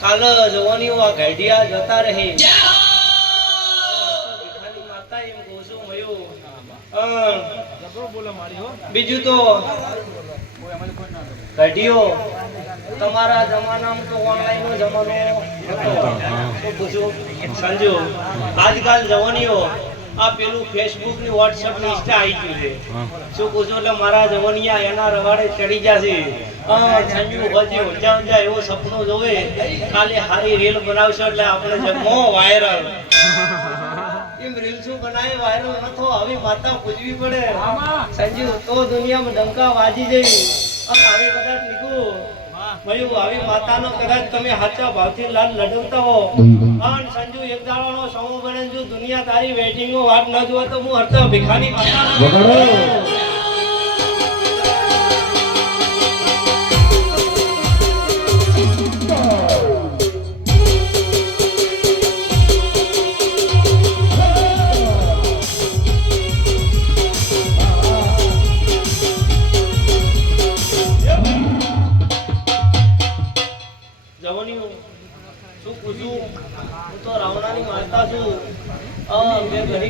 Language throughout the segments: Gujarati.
કાલ જવાની આ ઘડિયા જતા રહે માતા એમ કહું છું બીજું તો ઘડિયો તમારા જમાનામાં તો ઓનલાઈન નો જમાનો હતો સંજો આજકાલ જવાનીઓ આ પેલું ફેસબુક ની વોટ્સએપ ની ઇન્સ્ટા આવી ગયું છે શું પૂછો એટલે મારા જવાનિયા એના રવાડે ચડી જશે સંજુ હજી ઊંચા એવો સપનું જોવે કાલે હારી રીલ બનાવશો એટલે આપણે જમો વાયરલ એમ રીલ્સો બનાવી વાયરલ નથો આવી માતા પૂજવી પડે સંજુ તો દુનિયામાં ડંકા વાજી જઈ આવી કદાચ નીકળું મયું આવી માતાનો કદાચ તમે હાચા ભાવથી લાલ લડવતા હો અને સંજુ એક દાડાનો સમૂહ બને જો દુનિયા તારી વેટિંગ નો વાત ન જોવે તો હું હરતા ભિખારી માતા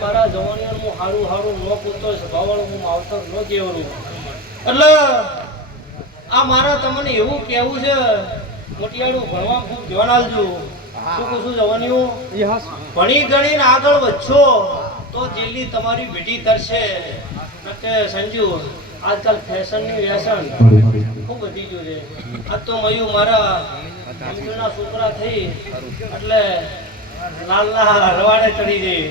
મારા જવાનિયાનું હું હારું હારું નો પૂછતો સ્વભાવવાળું હું માવતર નો કેવરું એટલે આ મારા તમને એવું કહેવું છે મોટિયાળું ભણવા ખૂબ ધ્યાન આલજો શું પૂછું જવાનીઓ ભણી ગણીને આગળ વધશો તો જેટલી તમારી બેટી તરશે કે સંજુ આજકાલ ફેશનની વ્યસન ખૂબ વધી ગયું છે આજ તો મયું મારા અંજુના છોકરા થઈ એટલે લાલ રવાડે ચડી જઈ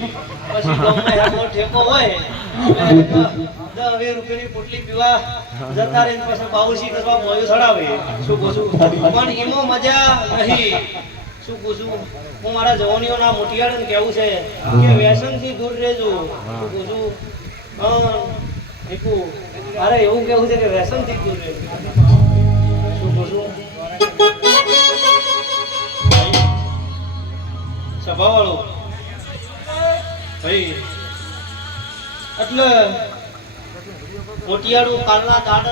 પછી ગમે આખો ઠેકો હોય 10-20 રૂપિયાની પોટલી પીવા જતા રહીને પછી બાઉસી કરવા મોયું ચડાવે શું પૂછું પણ એમાં મજા નહીં શું પૂછું હું મારા જવાનીઓના મોટિયાળને કહેવું છે કે વ્યસનથી દૂર રહેજો શું પૂછું મારે એવું કહેવું છે કે વ્યસનથી દૂર રહેજો શું પૂછું સ્વભાવવાળું ભાઈ એટલે મોટિયાળું કાલના દાડ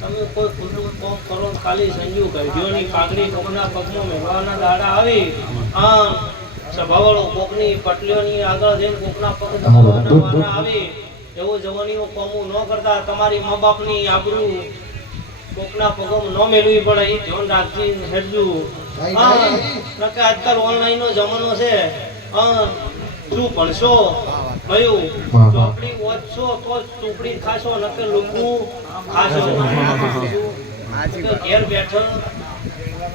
તમે કોઈ ખુલ્લું કોમ કરો ખાલી સંજુ ગઢિયોની પાઘડી કોકના પગમાં મેળવાના દાડા આવી આમ સ્વભાવવાળું કોકની પટલીઓની આગળ જઈને કોકના પગ દબાવવાના આવી એવું જવાનીઓ કોમું ન કરતા તમારી મા બાપની આબરૂ કોકના પગમાં ન મેળવી પડે એ ધ્યાન રાખી હેડજો આજકાલ ઓનલાઈન નો જમાનો છે શું ભણશો કયું ચોપડી વાંચશો તો ચોપડી ખાશો નકર લુકવું ખાશો ઘેર બેઠો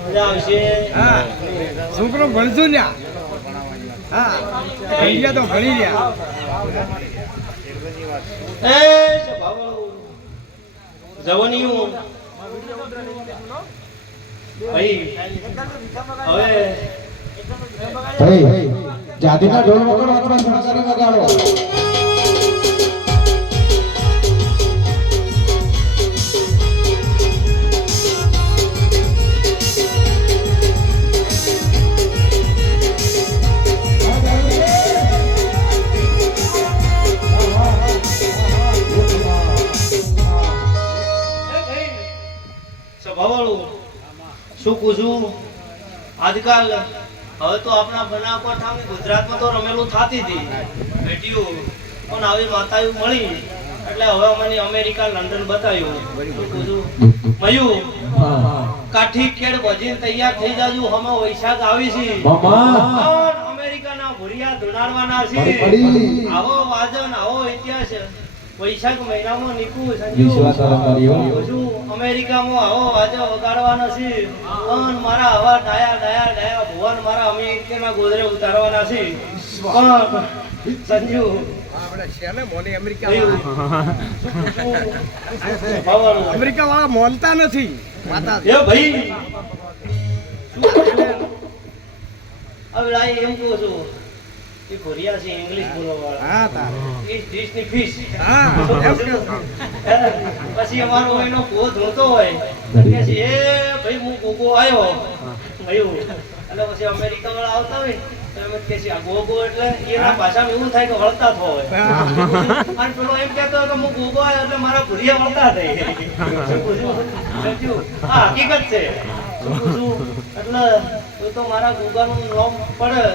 મજા આવશે છોકરો ભણશો ને હા તો ભણી રહ્યા જવાનીયું ભાઈ હવે જાતિના ઢોલ વગર વાતમાં સણસરી વગાડો શું પૂછું આજકાલ હવે તો આપણા બનાસકાંઠામાં ગુજરાતમાં તો રમેલું થતી હતી બેટીઓ પણ આવી માતાઓ મળી એટલે હવે મને અમેરિકા લંડન બતાવ્યું મયું કાઠી ખેડ ભજીને તૈયાર થઈ જાજુ હમો વૈશાખ આવી છે અમેરિકાના ભુરિયા ધુણાડવાના છે આવો વાજન આવો ઇતિહાસ વૈશાખ મહિનામાં નીકળું સંજુ અમેરિકામાં આવો વાજો વગાડવાના છે અને મારા આવા ડાયા ભુવન મારા અમેરિકાના ગોદરે ઉતારવાના છે સંજુ અમેરિકા વાળા મોલતા નથી ભાઈ હવે એમ કહું છું એ કોરિયા છે ઇંગ્લિશ બોલવાવાળા હા તારે ઈ ડીશ ની ફિશ હા પછી અમારો એનો ગોદ હોતો હોય કે છે એ ભાઈ હું ગોગો આવ્યો ભયું એટલે પછી અમેરિકા વાળા આવતા હોય તો એમ કે છે આ ગોગો એટલે એના ભાષામાં એવું થાય કે વળતા થો હોય અને પેલો એમ કહેતો કે હું ગોગો આવ્યો એટલે મારા ભુરિયા વળતા થાય હા હકીકત છે શું પૂછું? એટલે તું તો મારા ગુગાનું નામ પડે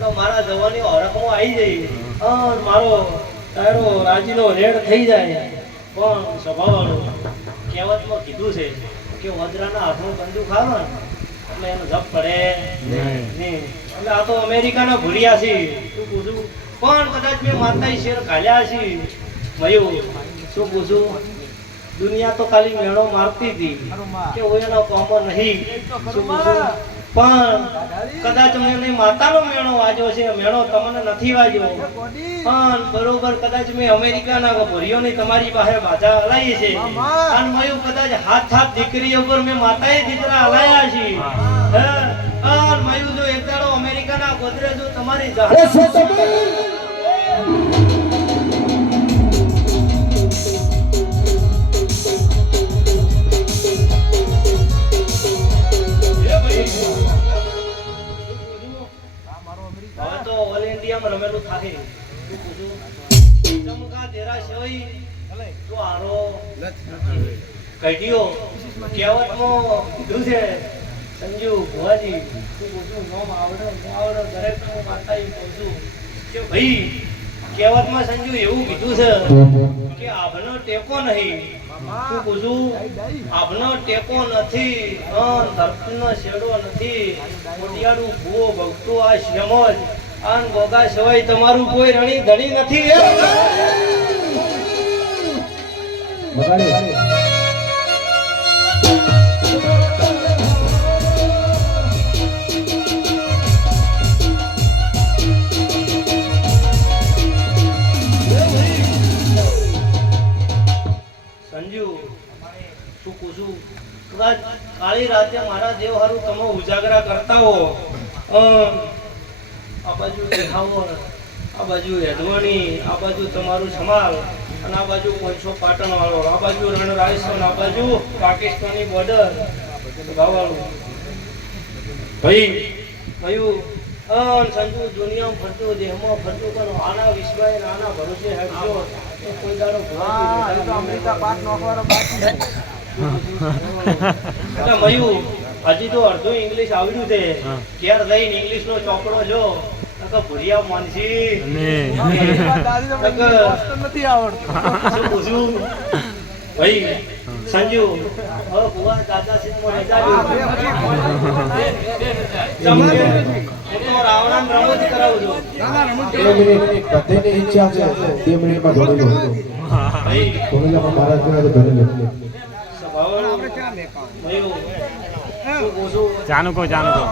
તો મારા જવાની હરખમાં આવી જાય અને મારો તારો રાજીનો રેડ થઈ જાય. પણ સ્વભાવવાળો કહેવતમાં કીધું છે કે વજરાના હાથનું કંદુ ખાવ ને એટલે એનો જપ પડે નહીં. એટલે આ તો અમેરિકાના ભૂરિયા છે. શું પૂછું? પણ કદાચ મેં માતા શેર ઘાલ્યા છે મયું. શું પૂછું? દુનિયા તો ખાલી મેળો મારતી હતી કે ઓયાનો કોમો નહીં. શું પૂછું? પણ કદાચ મેં માતાનો મેળો વાજ્યો છે, મેળો તમને નથી વાજ્યો. પણ બરોબર કદાચ મેં અમેરિકાના ભૂરીઓની તમારી પાસે બાધા હલાવી છે અને મયું કદાચ હાથ દીકરી ઉપર મેં માતાએ દીકરા હલાયા છે. અને મયું જો એક દાડો અમેરિકાના ગોદરે જો તમારી હવે તો ઓલ ઇન્ડિયામાં રમેલું થાય. ચમકા તેરા શોઈ તો હારો કઢિયો કહેવતમાં કીધું છે સંજુ ભુવાજી. તું પૂછું નામ આવડે દરેક હું માતા એમ કહું છું કે ભાઈ કહેવતમાં સંજુ એવું કીધું છે કે આભનો ટેકો નહીં. શું પૂછું? આભનો ટેકો નથી, ધરતીનો શેડો નથી, મોટિયાળું ભૂવો ભગતું આ શ્યમો જ આન ગોગા સિવાય તમારું કોઈ રણી ધણી નથી. સંજુ શું પૂછું? કાળી રાતે મારા દેવ હારું તમે ઉજાગરા કરતા હો. આ બાજુ દેખાવો, આ બાજુ હેદવણી, આ બાજુ તમારું સમાલ અને આ બાજુ 500 પાટણ વાળો, આ બાજુ રણ રાજસ્થાન, આ બાજુ પાકિસ્તાની બોર્ડર ગાવાળું. ભાઈ ભયું સંજુ દુનિયામાં ફરતું, દેહમાં ફરતું, પણ આના વિશ્વાય આના ભરોસે હેડજો કોઈ દાડો મયું. હજી તો અડધું ઇંગ્લિશ આવડ્યું છે. ઘેર જઈને ઇંગ્લિશ નો ચોપડો જો ભૂરિયા માનસી નથી આવડતું. ભાઈ સંજુ હવે ભુવા દાદા સીધમાં રાવણ રમત કરાવું છું. બધાની ઈચ્છા છે 2 મિનિટમાં ભણી લો. ભણી લો મહારાજ જોડે ભણી લો. જાનું કો વગાડો.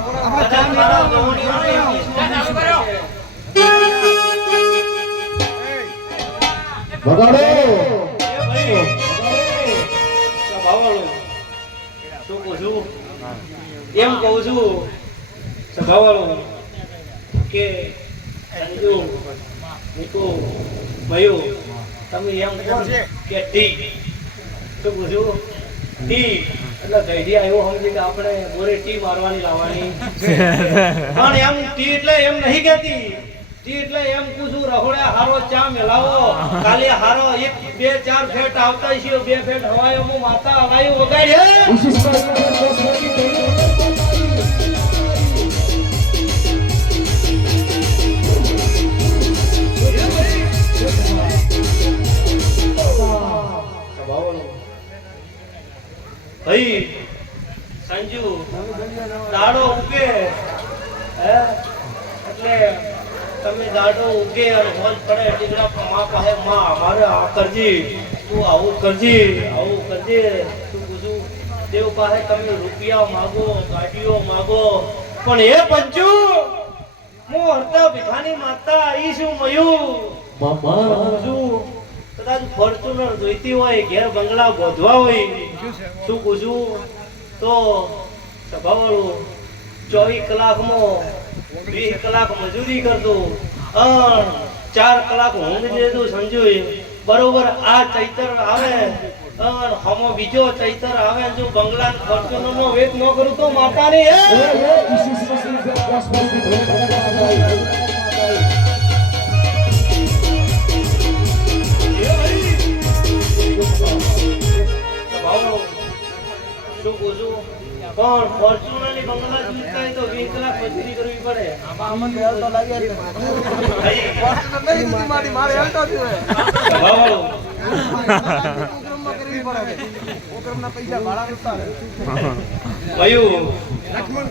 શું કહું છું? એમ કહું છું સભાવાળો કે સંજુ નીકુ મયું તમે એમ કહો કે ટી. શું કહું છું? ટી એટલે ગઈડિયા એવું સમજી કે આપણે બોરે ટી મારવાની લાવવાની. પણ એમ ટી એટલે એમ નહીં કહેતી. ટી એટલે એમ પૂછું રહોડ્યા હારો ચા મેલાવો. કાલે હારો 1 2 4 ફેટ આવતા છે, 2 ફેટ હવાયોમાં માતા હવાયું વગાડે. ભાઈ સંજુ દાડો ઉગે એટલે તમે દાડો ઉગે અને હોજ પડે ટીકડા માં પાસે માં અમારે આ કરજી, તું આવું કરજી, આવું કરજે. શું પૂછું? દેવ પાસે તમે રૂપિયા માગો, ગાડીઓ માગો, પણ એ પંચુ હું હરતા ભીખાની માતા આવી છું મયું. કદાચ ફોર્ચ્યુનર જોઈતી હોય, ઘેર બંગલા બોધવા હોય, શું પૂછું તો સભાવાળું 24 કલાકમાં 20 કલાક મજૂરી કરતું, 4 કલાક ઊંઘ જેતું સંજુ. બરોબર આ ચૈતર આવે હમો બીજો ચૈતર આવે, જો બંગલા ફોર્ચ્યુનર નો વેટ ન કરું તો માતાની શું પૂછું? પણ ફોર્ચ્યુનરની બંગલા જીતતા હોય તો 20 કલાક મજૂરી કરવી પડે. ભાવાળો. ભયું.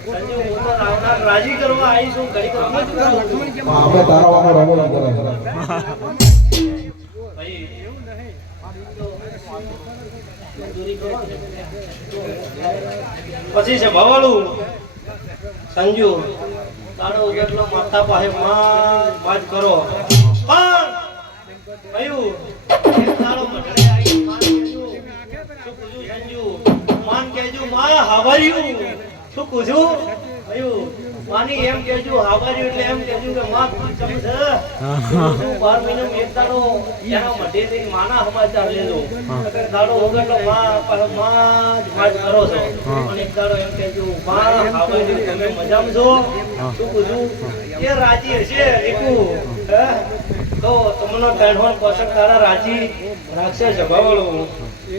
સંજુ, હું તો આવનાર રાજી કરવા આવી છું, ઘડીક રમત કરું. આપણે તારા વાળો રમો જ કરે. ભાઈ, મજૂરી કરો ને. પછી છે ભવાળું. સંજુ, તારો જેટલો માથા પાસે માજ કરો. પણ ભયું, એક તારો મઢડે આવી માન કહેજો. શું પૂછું સંજુ? માન કહેજો, માં હાવર્યું. શું પૂછું? ભયું, માની એમ કહેજો, હાવર્યું એટલે એમ કહેજો કે માં તું ચમ છે. શું 12 મહિનામાં એક દાડો એના મઢેથી માના સમાચાર લેજો. દાડો વગરનો માં જ માજ કરો છો. અને એક દાડો એમ કહેજો, માં હાવર્યું, તમે મજામાં છો? શું પૂછું? એ રાજી હશે એકું. તો તમને 3 પોષક તારા રાજી રાખશે સ્વભાવવાળું.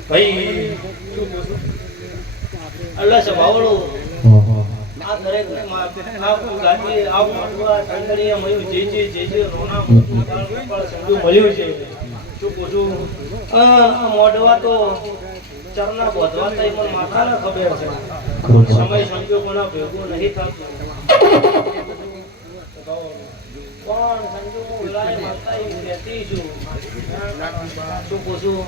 ભાઈ, અલ્લાહ સ્વભાવવાળું. આ દરેક ગાડી આ મોઢવા ઠંડણીએ મળ્યું જે રોના સંજુ મળ્યું છે. શું પૂછું? આ મોઢવા તો ચરના બોધવા તો પણ માતાને ખબર છે. સમય સંજોગોના ભેગું નહીં થતું. પણ સંજુ હું વિલાય માતા એમ કહેતી છું. શું પૂછું?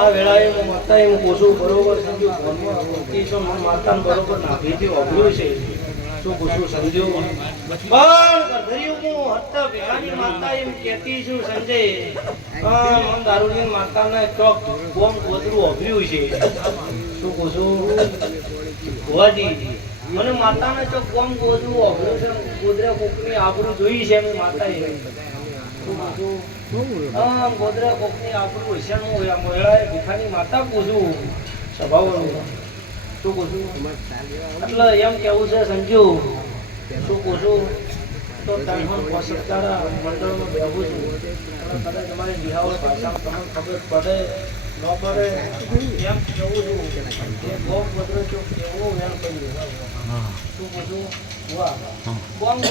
આ વેળાએ હું માતા એમ પૂછું બરોબર સંજુ ફોનમાં બોલતી છો, મને માતાને બરોબર નાભીથી ઓગળ્યું છે. શું પૂછું સંજુ? પણ ગધેરિયું હું હત્તા ભેગાની માતા એમ કહેતી છું સંજય. મને દારૂની માતાને ચોક બોમ ગોદરું ઓગળ્યું છે. શું પૂછું? ભુવાજી, મને માતાને ચોક બોમ ગોદરું ઓગળ્યું છે. ગોદરા કોકની આબરૂ જોઈ છે એમ માતાએ. ગોદરા કોકની આબરૂ હશે હું મેળાએ ભીખાની માતા પૂછું સ્વભાવનું. શું પૂછું? એટલે એમ કેવું છે સંજુ. શું પૂછું? તો તણહણ પોષક તારા મંડળમાં બેહું છું. કદાચ તમારી બિહાવળ ભાષામાં તમને ખબર પડે ન પડે એમ કેવું છું. એ બોમ ગોદરો ચોક કેવો એમ કહ્યું. શું પૂછું? વાહ, બોમ